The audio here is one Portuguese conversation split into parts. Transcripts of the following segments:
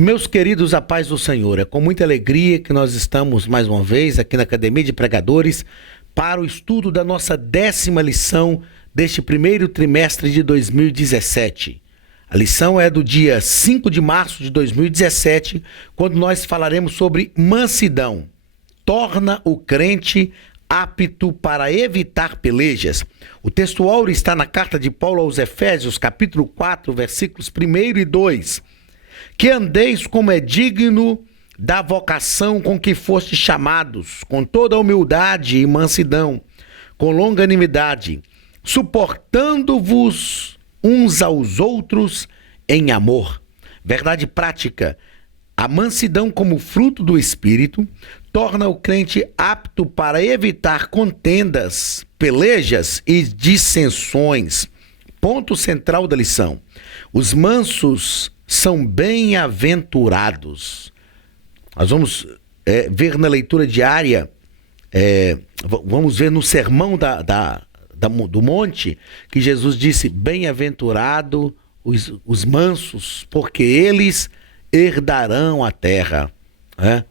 Meus queridos, a paz do Senhor, é com muita alegria que nós estamos mais uma vez aqui na Academia de Pregadores para o estudo da nossa 10ª lição deste primeiro trimestre de 2017. A lição é do dia 5 de março de 2017, quando nós falaremos sobre mansidão. Torna o crente apto para evitar pelejas. O texto áureo está na carta de Paulo aos Efésios, capítulo 4, versículos 1 e 2. Que andeis como é digno da vocação com que fostes chamados, com toda humildade e mansidão, com longanimidade, suportando-vos uns aos outros em amor. Verdade prática. A mansidão como fruto do Espírito torna o crente apto para evitar contendas, pelejas e dissensões. Ponto central da lição. Os mansos são bem-aventurados. Nós vamos ver na leitura diária, vamos ver no sermão do monte, que Jesus disse, bem-aventurado os mansos, porque eles herdarão a terra.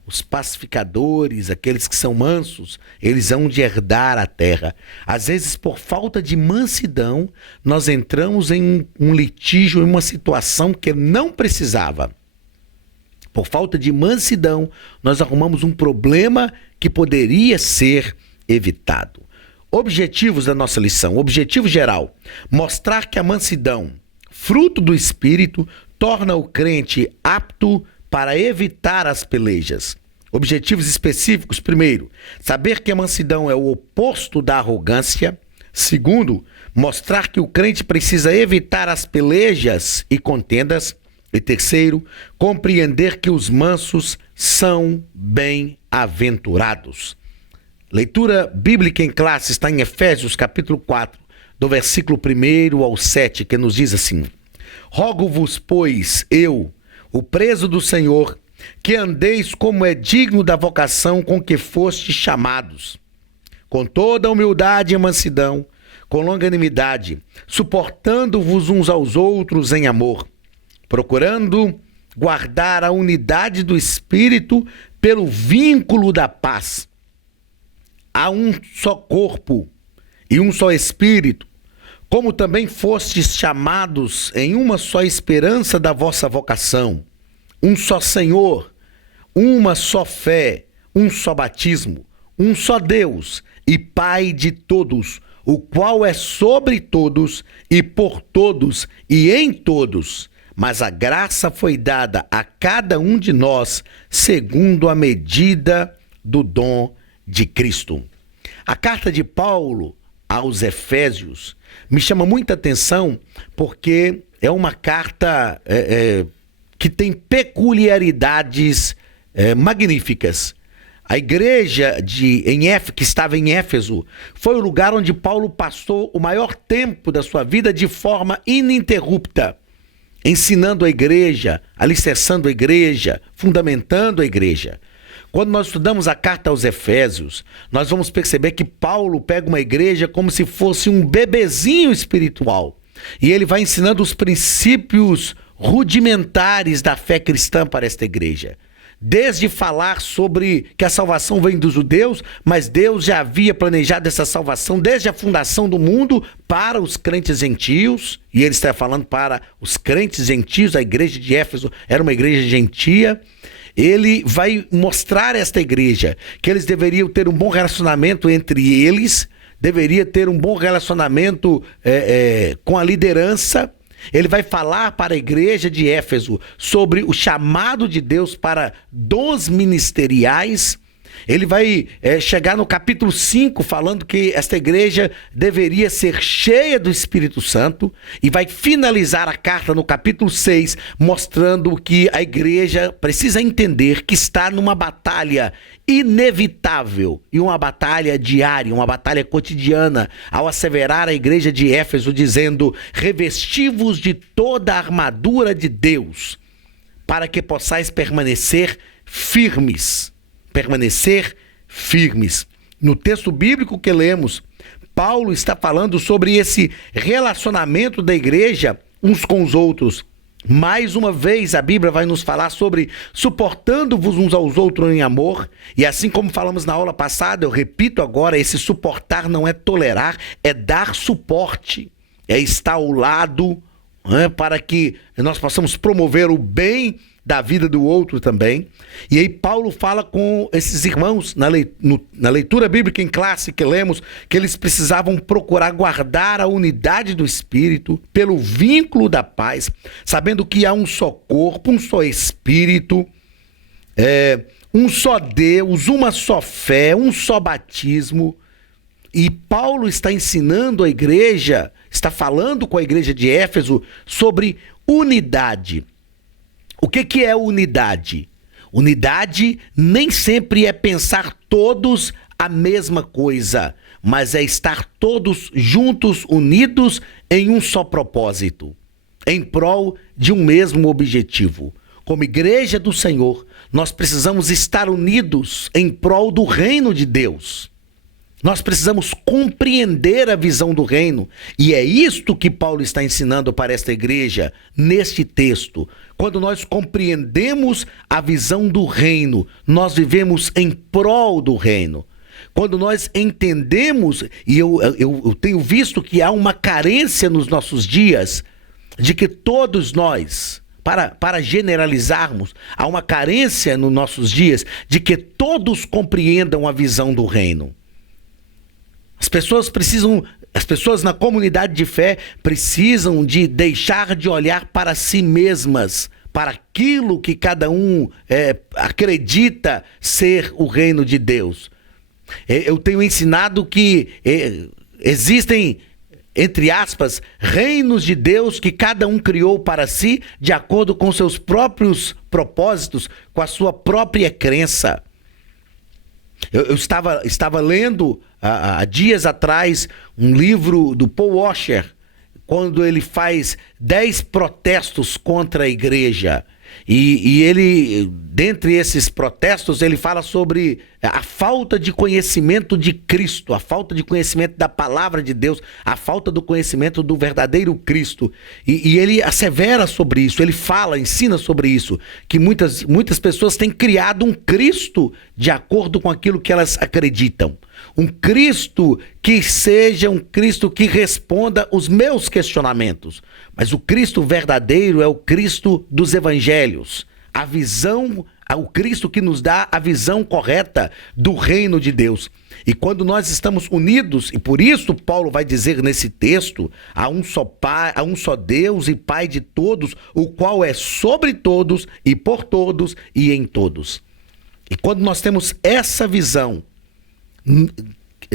Os pacificadores, aqueles que são mansos, eles hão de herdar a terra. Às vezes, por falta de mansidão, nós entramos em um litígio, em uma situação que não precisava. Por falta de mansidão, nós arrumamos um problema que poderia ser evitado. Objetivos da nossa lição. Objetivo geral: mostrar que a mansidão, fruto do Espírito, torna o crente apto para evitar as pelejas. Objetivos específicos. Primeiro, saber que a mansidão é o oposto da arrogância. Segundo, mostrar que o crente precisa evitar as pelejas e contendas. E terceiro, compreender que os mansos são bem-aventurados. Leitura bíblica em classe está em Efésios capítulo 4, do versículo 1 ao 7, que nos diz assim: Rogo-vos, pois, eu, o preso do Senhor, que andeis como é digno da vocação com que fostes chamados, com toda humildade e mansidão, com longanimidade, suportando-vos uns aos outros em amor, procurando guardar a unidade do Espírito pelo vínculo da paz. Há um só corpo e um só Espírito, como também fostes chamados em uma só esperança da vossa vocação, um só Senhor, uma só fé, um só batismo, um só Deus e Pai de todos, o qual é sobre todos e por todos e em todos. Mas a graça foi dada a cada um de nós segundo a medida do dom de Cristo. A carta de Paulo aos Efésios me chama muita atenção porque é uma carta que tem peculiaridades magníficas. A igreja que estava em Éfeso foi o lugar onde Paulo passou o maior tempo da sua vida de forma ininterrupta, ensinando a igreja, alicerçando a igreja, fundamentando a igreja. Quando nós estudamos a carta aos Efésios, nós vamos perceber que Paulo pega uma igreja como se fosse um bebezinho espiritual. E ele vai ensinando os princípios rudimentares da fé cristã para esta igreja. Desde falar sobre que a salvação vem dos judeus, mas Deus já havia planejado essa salvação desde a fundação do mundo para os crentes gentios. E ele está falando para os crentes gentios, a igreja de Éfeso era uma igreja gentia. Ele vai mostrar a esta igreja que eles deveriam ter um bom relacionamento entre eles, deveria ter um bom relacionamento com a liderança. Ele vai falar para a igreja de Éfeso sobre o chamado de Deus para dons ministeriais. Ele vai chegar no capítulo 5 falando que esta igreja deveria ser cheia do Espírito Santo e vai finalizar a carta no capítulo 6 mostrando que a igreja precisa entender que está numa batalha inevitável e uma batalha diária, uma batalha cotidiana, ao asseverar a igreja de Éfeso dizendo: revesti-vos de toda a armadura de Deus para que possais permanecer firmes. No texto bíblico que lemos, Paulo está falando sobre esse relacionamento da igreja uns com os outros. Mais uma vez, a Bíblia vai nos falar sobre suportando-vos uns aos outros em amor. E assim como falamos na aula passada, eu repito agora, esse suportar não é tolerar, é dar suporte. É estar ao lado, né, para que nós possamos promover o bem da vida do outro também. E aí Paulo fala com esses irmãos na leitura bíblica em classe que lemos, que eles precisavam procurar guardar a unidade do Espírito pelo vínculo da paz, sabendo que há um só corpo, um só Espírito, um só Deus, uma só fé, um só batismo. E Paulo está ensinando a igreja, está falando com a igreja de Éfeso sobre unidade. O que é unidade? Unidade nem sempre é pensar todos a mesma coisa, mas é estar todos juntos, unidos em um só propósito, em prol de um mesmo objetivo. Como igreja do Senhor, nós precisamos estar unidos em prol do reino de Deus. Nós precisamos compreender a visão do reino, e é isto que Paulo está ensinando para esta igreja neste texto. Quando nós compreendemos a visão do reino, nós vivemos em prol do reino. Quando nós entendemos, e eu tenho visto que há uma carência nos nossos dias, de que todos nós, para generalizarmos, há uma carência nos nossos dias de que todos compreendam a visão do reino. As pessoas na comunidade de fé precisam de deixar de olhar para si mesmas, para aquilo que cada um acredita ser o reino de Deus. Eu tenho ensinado que existem, entre aspas, reinos de Deus que cada um criou para si de acordo com seus próprios propósitos, com a sua própria crença. Eu estava lendo há dias atrás um livro do Paul Washer, quando ele faz 10 protestos contra a igreja. E ele, dentre esses protestos, ele fala sobre a falta de conhecimento de Cristo, a falta de conhecimento da palavra de Deus, a falta do conhecimento do verdadeiro Cristo. E ele assevera sobre isso, ele ensina sobre isso, que muitas pessoas têm criado um Cristo de acordo com aquilo que elas acreditam. Um Cristo que seja um Cristo que responda os meus questionamentos. Mas o Cristo verdadeiro é o Cristo dos evangelhos. O Cristo que nos dá a visão correta do reino de Deus. E quando nós estamos unidos, e por isso Paulo vai dizer nesse texto, há um só Pai, há um só Deus e Pai de todos, o qual é sobre todos e por todos e em todos. E quando nós temos essa visão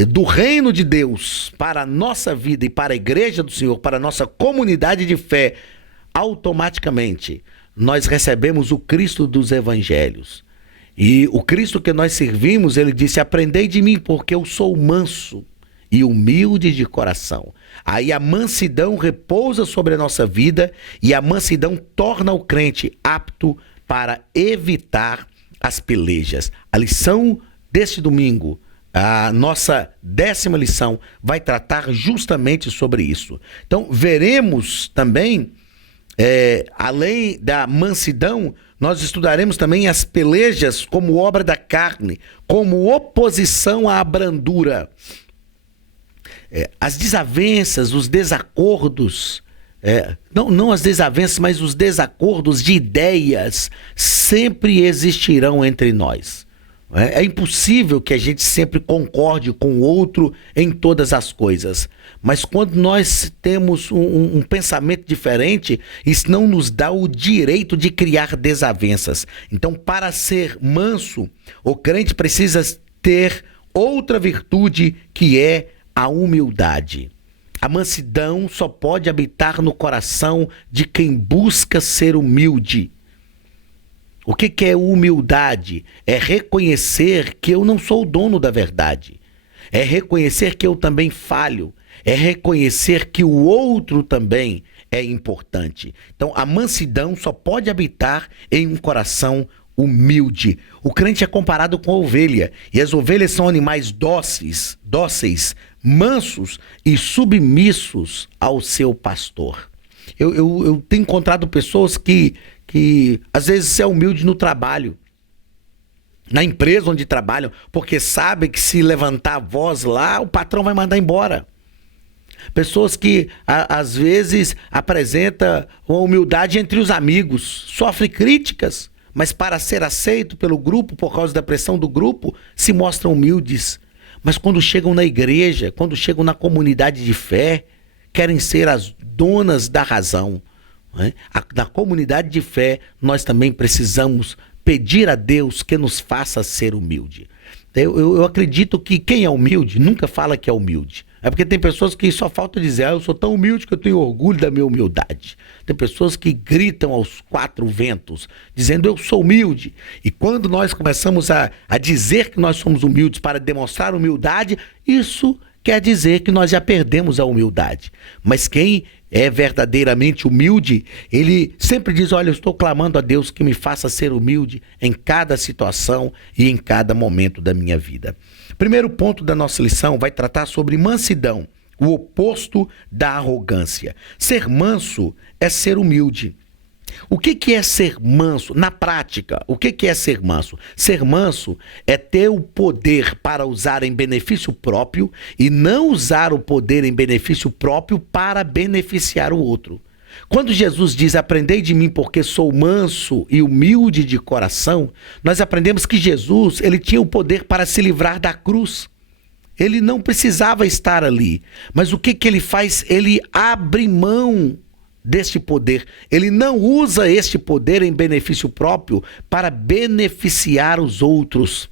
do reino de Deus para a nossa vida e para a igreja do Senhor, para a nossa comunidade de fé, automaticamente nós recebemos o Cristo dos evangelhos. E o Cristo que nós servimos, ele disse: aprendei de mim, porque eu sou manso e humilde de coração. Aí a mansidão repousa sobre a nossa vida, e a mansidão torna o crente apto para evitar as pelejas. A lição deste domingo, a nossa 10ª lição, vai tratar justamente sobre isso. Então, veremos também, além da mansidão, nós estudaremos também as pelejas como obra da carne, como oposição à brandura. As desavenças, os desacordos, não as desavenças, mas os desacordos de ideias sempre existirão entre nós. É impossível que a gente sempre concorde com o outro em todas as coisas. Mas quando nós temos um pensamento diferente, isso não nos dá o direito de criar desavenças. Então, para ser manso, o crente precisa ter outra virtude, que é a humildade. A mansidão só pode habitar no coração de quem busca ser humilde. O que é humildade? É reconhecer que eu não sou o dono da verdade. É reconhecer que eu também falho. É reconhecer que o outro também é importante. Então, a mansidão só pode habitar em um coração humilde. O crente é comparado com a ovelha, e as ovelhas são animais dóceis, mansos e submissos ao seu pastor. Eu tenho encontrado pessoas que às vezes é humilde no trabalho, na empresa onde trabalham, porque sabe que se levantar a voz lá, o patrão vai mandar embora. Pessoas que às vezes apresentam uma humildade entre os amigos, sofrem críticas, mas para ser aceito pelo grupo, por causa da pressão do grupo, se mostram humildes. Mas quando chegam na igreja, quando chegam na comunidade de fé, querem ser as donas da razão. Né? Na comunidade de fé, nós também precisamos pedir a Deus que nos faça ser humilde. Eu acredito que quem é humilde nunca fala que é humilde. É porque tem pessoas que só falta dizer, eu sou tão humilde que eu tenho orgulho da minha humildade. Tem pessoas que gritam aos quatro ventos, dizendo eu sou humilde. E quando nós começamos a dizer que nós somos humildes para demonstrar humildade, isso quer dizer que nós já perdemos a humildade. Mas quem é verdadeiramente humilde, ele sempre diz, olha, eu estou clamando a Deus que me faça ser humilde em cada situação e em cada momento da minha vida. Primeiro ponto da nossa lição vai tratar sobre mansidão, o oposto da arrogância. Ser manso é ser humilde. O que é ser manso? Na prática, o que é ser manso? Ser manso é ter o poder para usar em benefício próprio e não usar o poder em benefício próprio para beneficiar o outro. Quando Jesus diz, aprendei de mim porque sou manso e humilde de coração, nós aprendemos que Jesus, ele tinha o poder para se livrar da cruz. Ele não precisava estar ali. Mas o que ele faz? Ele abre mão deste poder. Ele não usa este poder em benefício próprio para beneficiar os outros.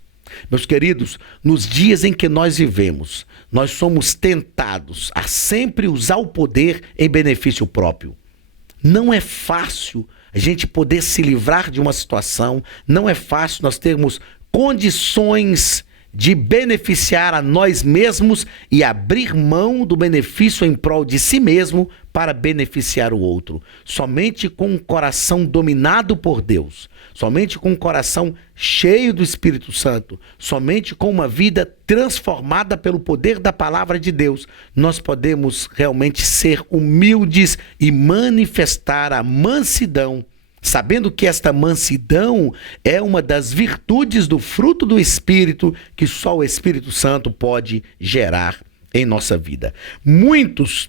Meus queridos, nos dias em que nós vivemos, nós somos tentados a sempre usar o poder em benefício próprio. Não é fácil a gente poder se livrar de uma situação, não é fácil nós termos condições de beneficiar a nós mesmos e abrir mão do benefício em prol de si mesmo para beneficiar o outro. Somente com um coração dominado por Deus, somente com um coração cheio do Espírito Santo, somente com uma vida transformada pelo poder da palavra de Deus, nós podemos realmente ser humildes e manifestar a mansidão, sabendo que esta mansidão é uma das virtudes do fruto do Espírito que só o Espírito Santo pode gerar em nossa vida. Muitos,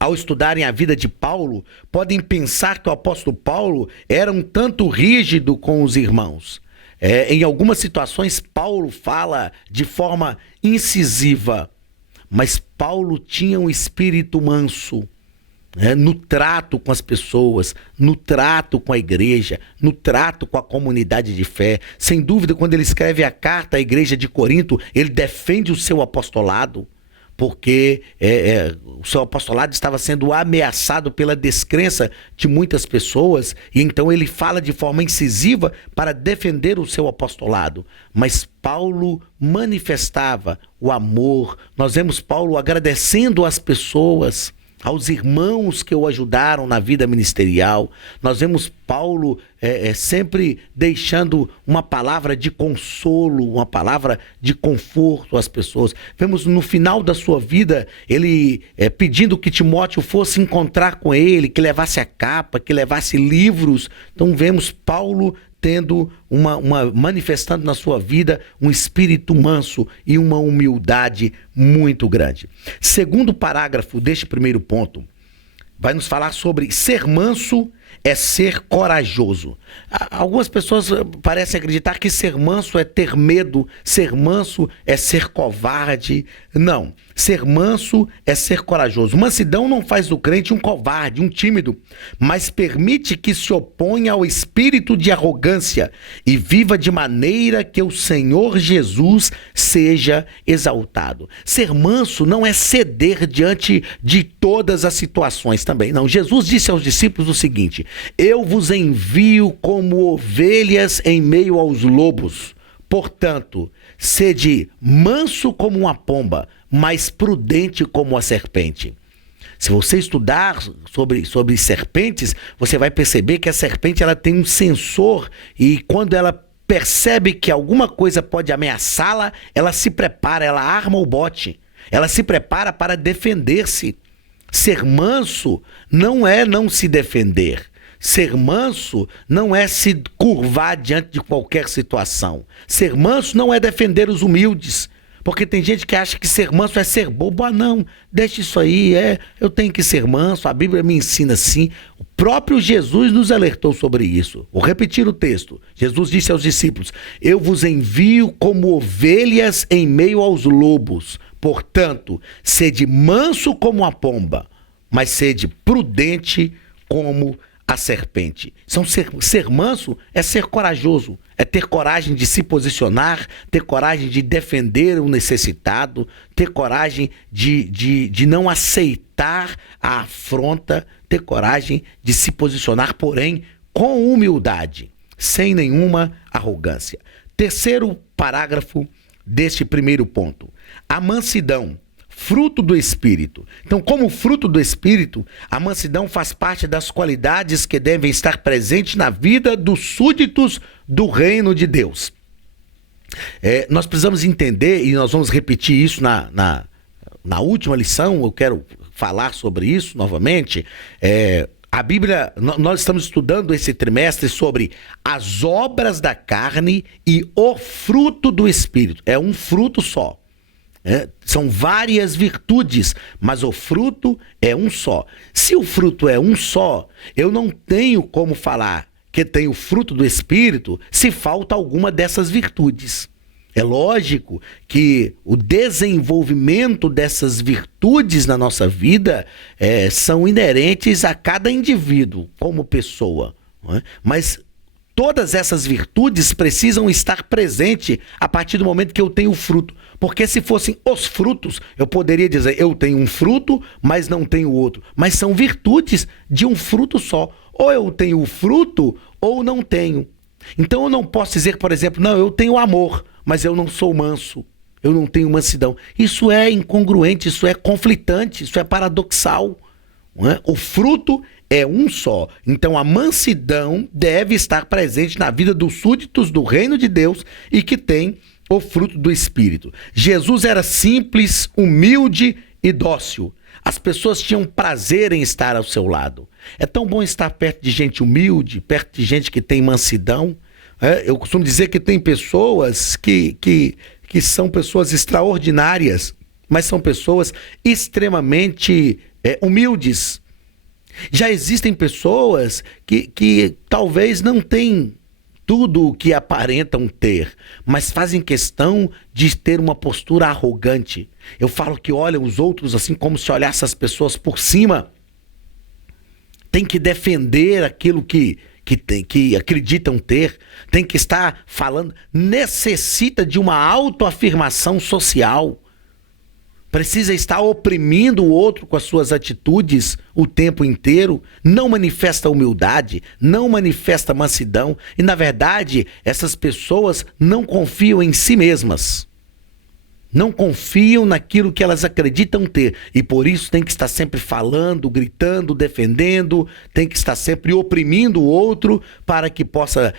ao estudarem a vida de Paulo, podem pensar que o apóstolo Paulo era um tanto rígido com os irmãos. Em algumas situações, Paulo fala de forma incisiva, mas Paulo tinha um espírito manso. No trato com as pessoas, no trato com a igreja, no trato com a comunidade de fé. Sem dúvida, quando ele escreve a carta à igreja de Corinto, ele defende o seu apostolado, porque o seu apostolado estava sendo ameaçado pela descrença de muitas pessoas, e então ele fala de forma incisiva para defender o seu apostolado. Mas Paulo manifestava o amor. Nós vemos Paulo agradecendo às pessoas, aos irmãos que o ajudaram na vida ministerial. Nós vemos Paulo sempre deixando uma palavra de consolo, uma palavra de conforto às pessoas. Vemos no final da sua vida, ele pedindo que Timóteo fosse encontrar com ele, que levasse a capa, que levasse livros. Então vemos Paulo tendo manifestando na sua vida um espírito manso e uma humildade muito grande. Segundo parágrafo deste primeiro ponto, vai nos falar sobre ser manso é ser corajoso. Algumas pessoas parecem acreditar que ser manso é ter medo, ser manso é ser covarde. Não, ser manso é ser corajoso. Mansidão não faz do crente um covarde, um tímido, mas permite que se oponha ao espírito de arrogância e viva de maneira que o Senhor Jesus seja exaltado. Ser manso não é ceder diante de todas as situações também. Não, Jesus disse aos discípulos o seguinte: eu vos envio como ovelhas em meio aos lobos. Portanto, sede manso como uma pomba, mas prudente como a serpente. Se você estudar sobre serpentes, você vai perceber que a serpente ela tem um sensor, e quando ela percebe que alguma coisa pode ameaçá-la, ela se prepara, ela arma o bote, ela se prepara para defender-se. Ser manso não é não se defender. Ser manso não é se curvar diante de qualquer situação. Ser manso não é defender os humildes. Porque tem gente que acha que ser manso é ser bobo. Ah, não, deixa isso aí, eu tenho que ser manso, a Bíblia me ensina assim. O próprio Jesus nos alertou sobre isso. Vou repetir o texto. Jesus disse aos discípulos: eu vos envio como ovelhas em meio aos lobos. Portanto, sede manso como a pomba, mas sede prudente como a serpente. Então, ser manso é ser corajoso, é ter coragem de se posicionar, ter coragem de defender o necessitado, ter coragem de não aceitar a afronta, ter coragem de se posicionar, porém, com humildade, sem nenhuma arrogância. Terceiro parágrafo deste primeiro ponto: a mansidão, fruto do Espírito. Então, como fruto do Espírito, a mansidão faz parte das qualidades que devem estar presentes na vida dos súditos do reino de Deus. Nós precisamos entender, e nós vamos repetir isso na última lição, eu quero falar sobre isso novamente. A Bíblia, nós estamos estudando esse trimestre sobre as obras da carne e o fruto do Espírito. É um fruto só. São várias virtudes, mas o fruto é um só. Se o fruto é um só, eu não tenho como falar que tem o fruto do Espírito se falta alguma dessas virtudes. É lógico que o desenvolvimento dessas virtudes na nossa vida são inerentes a cada indivíduo como pessoa, não é? Mas todas essas virtudes precisam estar presentes a partir do momento que eu tenho o fruto. Porque se fossem os frutos, eu poderia dizer, eu tenho um fruto, mas não tenho outro. Mas são virtudes de um fruto só. Ou eu tenho o fruto, ou não tenho. Então eu não posso dizer, por exemplo, não, eu tenho amor, mas eu não sou manso. Eu não tenho mansidão. Isso é incongruente, isso é conflitante, isso é paradoxal. Não é? O fruto é um só. Então a mansidão deve estar presente na vida dos súditos do reino de Deus e que tem o fruto do Espírito. Jesus era simples, humilde e dócil. As pessoas tinham prazer em estar ao seu lado. É tão bom estar perto de gente humilde, perto de gente que tem mansidão. Eu costumo dizer que tem pessoas que são pessoas extraordinárias, mas são pessoas extremamente humildes. Já existem pessoas que talvez não têm tudo o que aparentam ter, mas fazem questão de ter uma postura arrogante. Eu falo que olham os outros assim como se olhasse as pessoas por cima. Tem que defender aquilo que acreditam ter, tem que estar falando, necessita de uma autoafirmação social. Precisa estar oprimindo o outro com as suas atitudes o tempo inteiro, não manifesta humildade, não manifesta mansidão. E, na verdade, essas pessoas não confiam em si mesmas. Não confiam naquilo que elas acreditam ter. E por isso tem que estar sempre falando, gritando, defendendo, tem que estar sempre oprimindo o outro para que possa,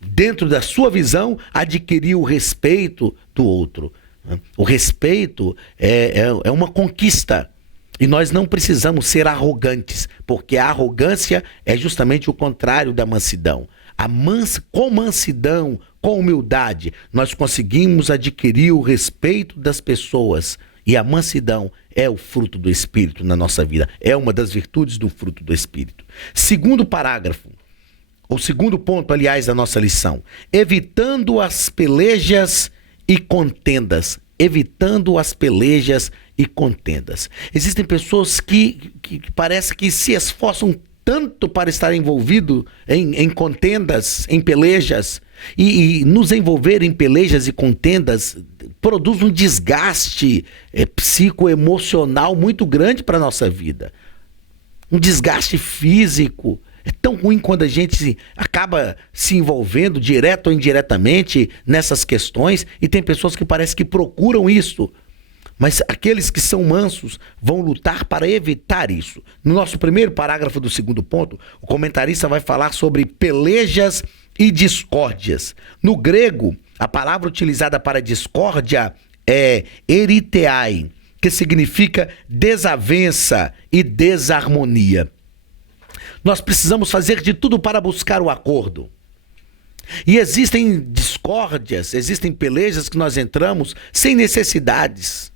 dentro da sua visão, adquirir o respeito do outro. O respeito é uma conquista e nós não precisamos ser arrogantes, porque a arrogância é justamente o contrário da mansidão. Com mansidão, com humildade, nós conseguimos adquirir o respeito das pessoas e a mansidão é o fruto do Espírito na nossa vida, é uma das virtudes do fruto do Espírito. Segundo parágrafo, o segundo ponto, aliás, da nossa lição: evitando as pelejas e contendas. Evitando as pelejas e contendas. Existem pessoas que parece que se esforçam tanto para estar envolvido em contendas, em pelejas, e nos envolver em pelejas e contendas produz um desgaste psicoemocional muito grande para a nossa vida. Um desgaste físico. É tão ruim quando a gente acaba se envolvendo direto ou indiretamente nessas questões, e tem pessoas que parece que procuram isso. Mas aqueles que são mansos vão lutar para evitar isso. No nosso primeiro parágrafo do segundo ponto, o comentarista vai falar sobre pelejas e discórdias. No grego, a palavra utilizada para discórdia é eriteai, que significa desavença e desarmonia. Nós precisamos fazer de tudo para buscar o acordo. E existem discórdias, existem pelejas que nós entramos sem necessidades.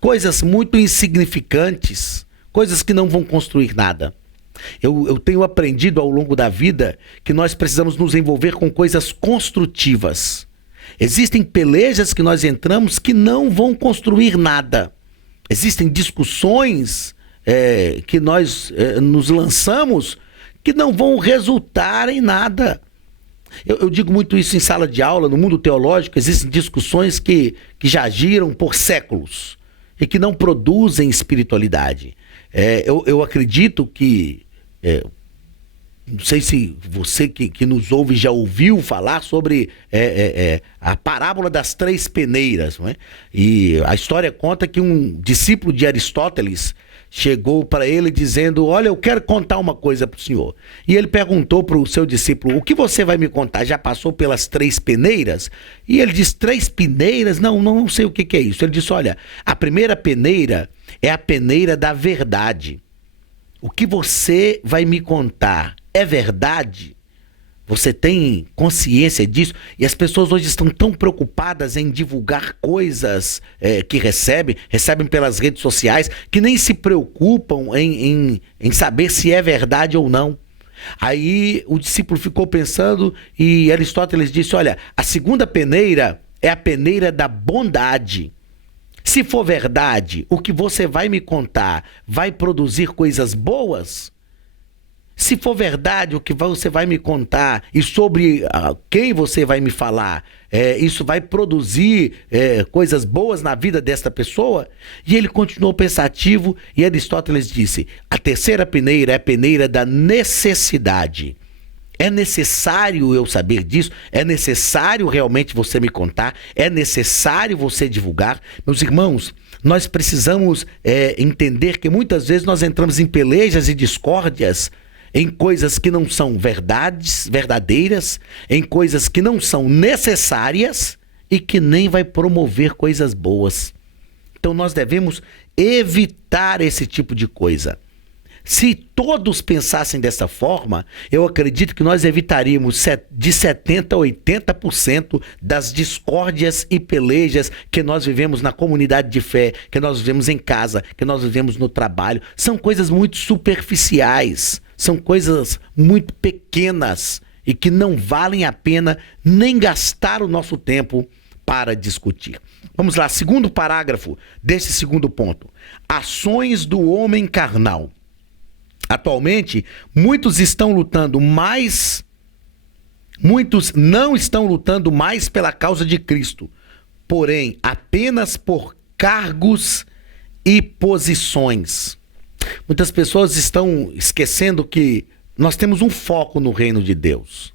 Coisas muito insignificantes, coisas que não vão construir nada. Eu tenho aprendido ao longo da vida que nós precisamos nos envolver com coisas construtivas. Existem pelejas que nós entramos que não vão construir nada. Existem discussões que nós nos lançamos que não vão resultar em nada. Eu digo muito isso em sala de aula, no mundo teológico, existem discussões que já giram por séculos e que não produzem espiritualidade. Eu acredito que, não sei se você que nos ouve já ouviu falar sobre a parábola das três peneiras, não é? E a história conta que um discípulo de Aristóteles chegou para ele dizendo: olha, eu quero contar uma coisa para o senhor. E ele perguntou para o seu discípulo: o que você vai me contar? Já passou pelas três peneiras? E ele disse: três peneiras? Não sei o que é isso. Ele disse: olha, a primeira peneira é a peneira da verdade. O que você vai me contar é verdade? Você tem consciência disso? E as pessoas hoje estão tão preocupadas em divulgar coisas que recebem pelas redes sociais, que nem se preocupam em saber se é verdade ou não. Aí o discípulo ficou pensando e Aristóteles disse: olha, a segunda peneira é a peneira da bondade. Se for verdade, o que você vai me contar vai produzir coisas boas? Se for verdade o que você vai me contar e sobre quem você vai me falar, isso vai produzir coisas boas na vida desta pessoa? E ele continuou pensativo e Aristóteles disse: a terceira peneira é a peneira da necessidade. É necessário eu saber disso? É necessário realmente você me contar? É necessário você divulgar? Meus irmãos, nós precisamos entender que muitas vezes nós entramos em pelejas e discórdias em coisas que não são verdadeiras, em coisas que não são necessárias e que nem vai promover coisas boas. Então nós devemos evitar esse tipo de coisa. Se todos pensassem dessa forma, eu acredito que nós evitaríamos de 70% a 80% das discórdias e pelejas que nós vivemos na comunidade de fé, que nós vivemos em casa, que nós vivemos no trabalho. São coisas muito superficiais. São coisas muito pequenas e que não valem a pena nem gastar o nosso tempo para discutir. Vamos lá, segundo parágrafo desse segundo ponto. Ações do homem carnal. Atualmente, muitos não estão lutando mais pela causa de Cristo, porém apenas por cargos e posições. Muitas pessoas estão esquecendo que nós temos um foco no reino de Deus.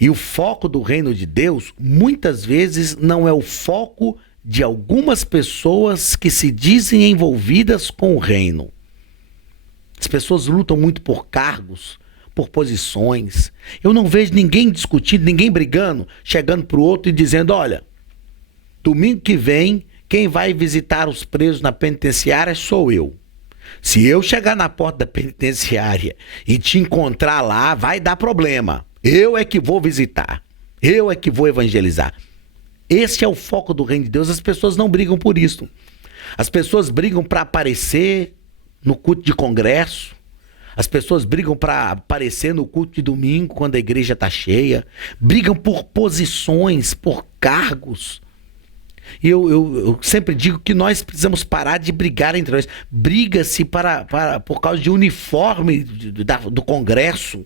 E o foco do reino de Deus, muitas vezes, não é o foco de algumas pessoas que se dizem envolvidas com o reino. As pessoas lutam muito por cargos, por posições. Eu não vejo ninguém discutindo, ninguém brigando, chegando para o outro e dizendo: olha, domingo que vem, quem vai visitar os presos na penitenciária sou eu. Se eu chegar na porta da penitenciária e te encontrar lá, vai dar problema. Eu é que vou visitar. Eu é que vou evangelizar. Esse é o foco do reino de Deus. As pessoas não brigam por isso. As pessoas brigam para aparecer no culto de congresso. As pessoas brigam para aparecer no culto de domingo, quando a igreja está cheia. Brigam por posições, por cargos. E eu sempre digo que nós precisamos parar de brigar entre nós. Briga-se por causa de uniforme do Congresso.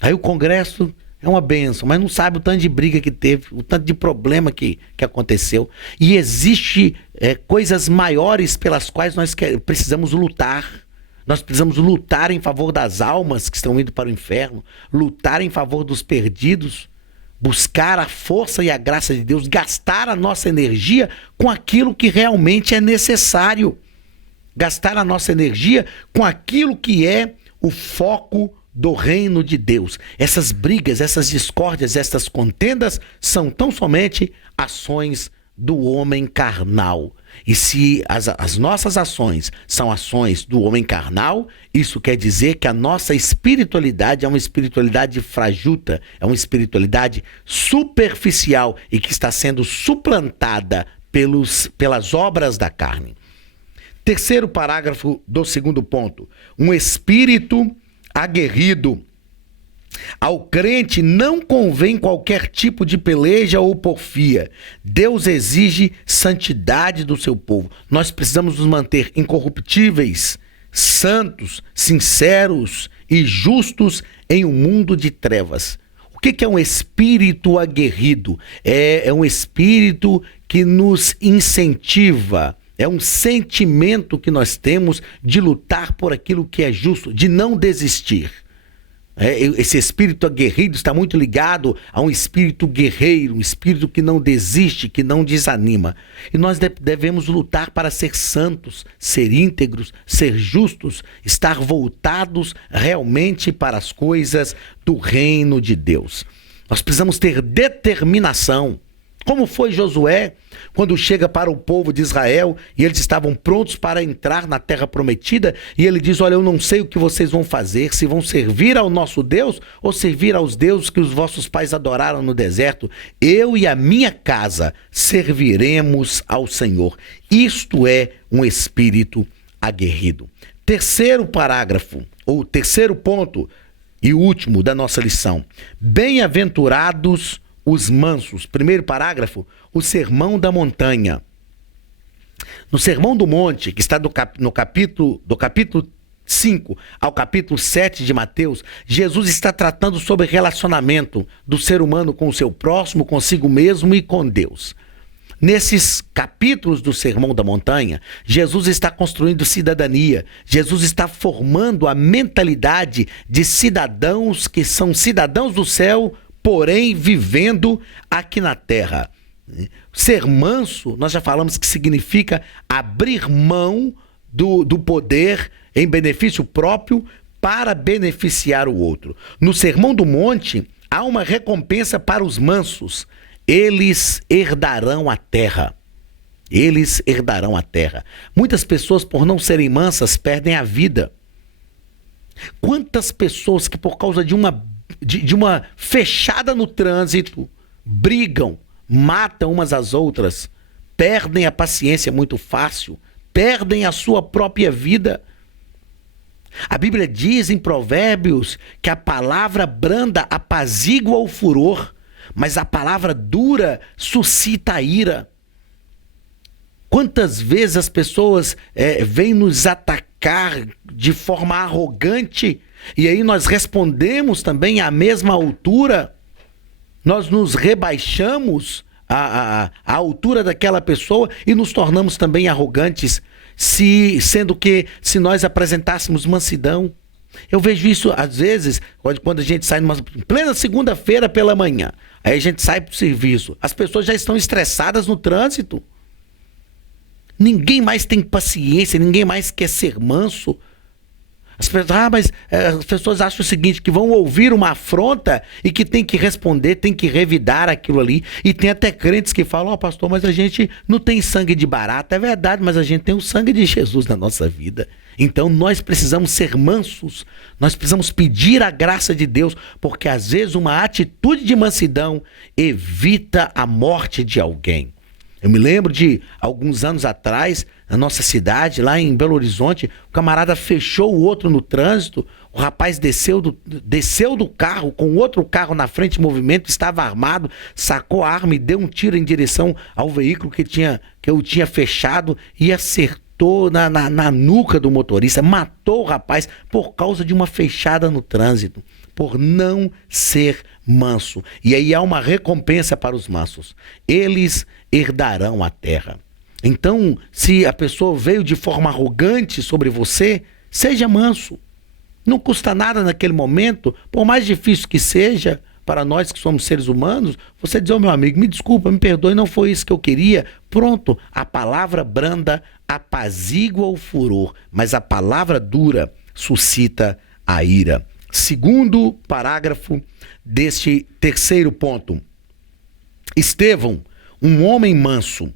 Aí o Congresso é uma bênção, mas não sabe o tanto de briga que teve, o tanto de problema que aconteceu. E existe coisas maiores pelas quais nós precisamos lutar. Nós precisamos lutar em favor das almas que estão indo para o inferno, lutar em favor dos perdidos, buscar a força e a graça de Deus, gastar a nossa energia com aquilo que realmente é necessário. Gastar a nossa energia com aquilo que é o foco do reino de Deus. Essas brigas, essas discórdias, essas contendas são tão somente ações do homem carnal. E se as nossas ações são ações do homem carnal, isso quer dizer que a nossa espiritualidade é uma espiritualidade fajuta, é uma espiritualidade superficial e que está sendo suplantada pelas obras da carne. Terceiro parágrafo do segundo ponto. Um espírito aguerrido. Ao crente não convém qualquer tipo de peleja ou porfia. Deus exige santidade do seu povo. Nós precisamos nos manter incorruptíveis, santos, sinceros e justos em um mundo de trevas. O que é um espírito aguerrido? É um espírito que nos incentiva. É um sentimento que nós temos de lutar por aquilo que é justo, de não desistir. Esse espírito aguerrido está muito ligado a um espírito guerreiro, um espírito que não desiste, que não desanima. E nós devemos lutar para ser santos, ser íntegros, ser justos, estar voltados realmente para as coisas do reino de Deus. Nós precisamos ter determinação. Como foi Josué, quando chega para o povo de Israel e eles estavam prontos para entrar na terra prometida, e ele diz: olha, eu não sei o que vocês vão fazer, se vão servir ao nosso Deus ou servir aos deuses que os vossos pais adoraram no deserto. Eu e a minha casa serviremos ao Senhor. Isto é um espírito aguerrido. Terceiro parágrafo, ou terceiro ponto e último da nossa lição. Bem-aventurados os mansos. Primeiro parágrafo, o Sermão da Montanha. No Sermão do Monte, que está do capítulo 5 ao capítulo 7 de Mateus, Jesus está tratando sobre relacionamento do ser humano com o seu próximo, consigo mesmo e com Deus. Nesses capítulos do Sermão da Montanha, Jesus está construindo cidadania. Jesus está formando a mentalidade de cidadãos que são cidadãos do céu, porém vivendo aqui na terra. Ser manso, nós já falamos que significa abrir mão do poder em benefício próprio para beneficiar o outro. No Sermão do Monte, há uma recompensa para os mansos. Eles herdarão a terra. Eles herdarão a terra. Muitas pessoas, por não serem mansas, perdem a vida. Quantas pessoas que por causa de uma fechada no trânsito, brigam, matam umas às outras, perdem a paciência muito fácil, perdem a sua própria vida. A Bíblia diz em Provérbios que a palavra branda apazigua o furor, mas a palavra dura suscita a ira. Quantas vezes as pessoas vêm nos atacar de forma arrogante, e aí nós respondemos também à mesma altura, nós nos rebaixamos à altura daquela pessoa e nos tornamos também arrogantes, sendo que se nós apresentássemos mansidão. Eu vejo isso às vezes, quando a gente sai numa plena segunda-feira pela manhã, aí a gente sai para o serviço, as pessoas já estão estressadas no trânsito. Ninguém mais tem paciência, ninguém mais quer ser manso. As pessoas acham o seguinte, que vão ouvir uma afronta e que tem que responder, tem que revidar aquilo ali. E tem até crentes que falam: pastor, mas a gente não tem sangue de barata. É verdade, mas a gente tem o sangue de Jesus na nossa vida. Então nós precisamos ser mansos, nós precisamos pedir a graça de Deus, porque às vezes uma atitude de mansidão evita a morte de alguém. Eu me lembro de alguns anos atrás, na nossa cidade, lá em Belo Horizonte, o camarada fechou o outro no trânsito, o rapaz desceu do carro, com outro carro na frente em movimento, estava armado, sacou a arma e deu um tiro em direção ao veículo que eu tinha fechado e acertou na nuca do motorista, matou o rapaz por causa de uma fechada no trânsito, por não ser manso. E aí há uma recompensa para os mansos. Eles herdarão a terra. Então, se a pessoa veio de forma arrogante sobre você, seja manso. Não custa nada naquele momento, por mais difícil que seja, para nós que somos seres humanos, você diz: meu amigo, me desculpa, me perdoe, não foi isso que eu queria. Pronto, a palavra branda apazigua o furor, mas a palavra dura suscita a ira. Segundo parágrafo deste terceiro ponto. Estevão, um homem manso.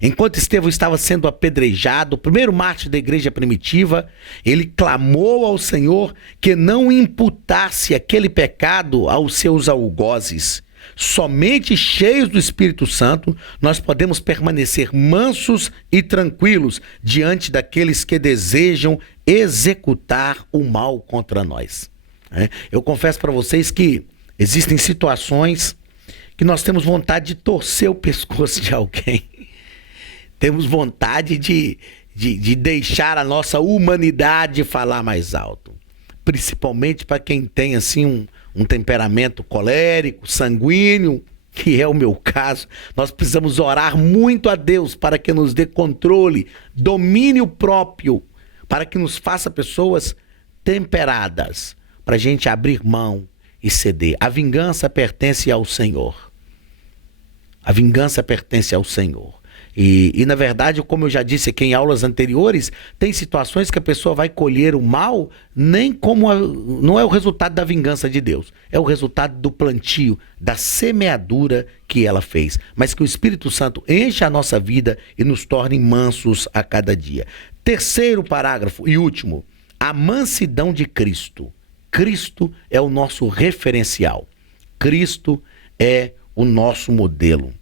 Enquanto Estevão estava sendo apedrejado, o primeiro mártir da igreja primitiva, ele clamou ao Senhor que não imputasse aquele pecado aos seus algozes. Somente cheios do Espírito Santo, nós podemos permanecer mansos e tranquilos diante daqueles que desejam executar o mal contra nós. Eu confesso para vocês que existem situações que nós temos vontade de torcer o pescoço de alguém. Temos vontade de deixar a nossa humanidade falar mais alto. Principalmente para quem tem assim um temperamento colérico, sanguíneo, que é o meu caso. Nós precisamos orar muito a Deus para que nos dê controle, domínio próprio, para que nos faça pessoas temperadas, para a gente abrir mão e ceder. A vingança pertence ao Senhor. A vingança pertence ao Senhor. E na verdade, como eu já disse aqui em aulas anteriores, tem situações que a pessoa vai colher o mal, não é o resultado da vingança de Deus, é o resultado do plantio, da semeadura que ela fez. Mas que o Espírito Santo enche a nossa vida e nos torne mansos a cada dia. Terceiro parágrafo e último, a mansidão de Cristo. Cristo é o nosso referencial. Cristo é o nosso modelo.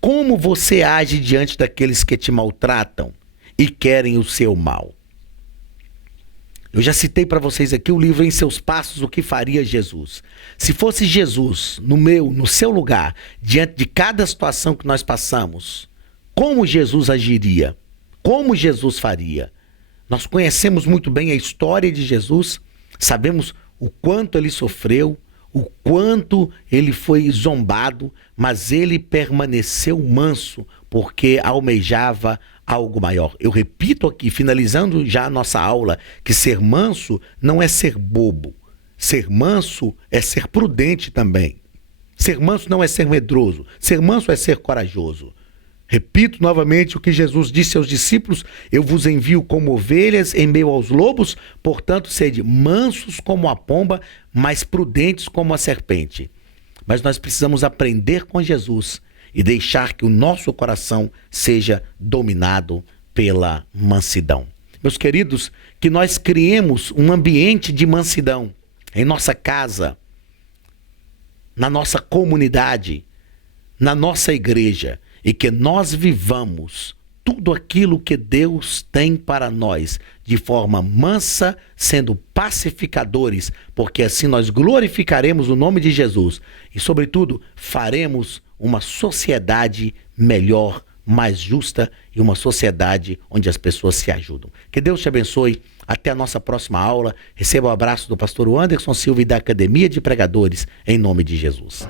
Como você age diante daqueles que te maltratam e querem o seu mal? Eu já citei para vocês aqui o livro Em Seus Passos, o que faria Jesus. Se fosse Jesus no seu lugar, diante de cada situação que nós passamos, como Jesus agiria? Como Jesus faria? Nós conhecemos muito bem a história de Jesus, sabemos o quanto ele sofreu, o quanto ele foi zombado, mas ele permaneceu manso, porque almejava algo maior. Eu repito aqui, finalizando já a nossa aula, que ser manso não é ser bobo. Ser manso é ser prudente também. Ser manso não é ser medroso. Ser manso é ser corajoso. Repito novamente o que Jesus disse aos discípulos: eu vos envio como ovelhas em meio aos lobos, portanto sede mansos como a pomba, mas prudentes como a serpente. Mas nós precisamos aprender com Jesus e deixar que o nosso coração seja dominado pela mansidão. Meus queridos, que nós criemos um ambiente de mansidão em nossa casa, na nossa comunidade, na nossa igreja, e que nós vivamos tudo aquilo que Deus tem para nós de forma mansa, sendo pacificadores, porque assim nós glorificaremos o nome de Jesus e, sobretudo, faremos uma sociedade melhor, mais justa e uma sociedade onde as pessoas se ajudam. Que Deus te abençoe. Até a nossa próxima aula. Receba o abraço do pastor Anderson Silva e da Academia de Pregadores, em nome de Jesus.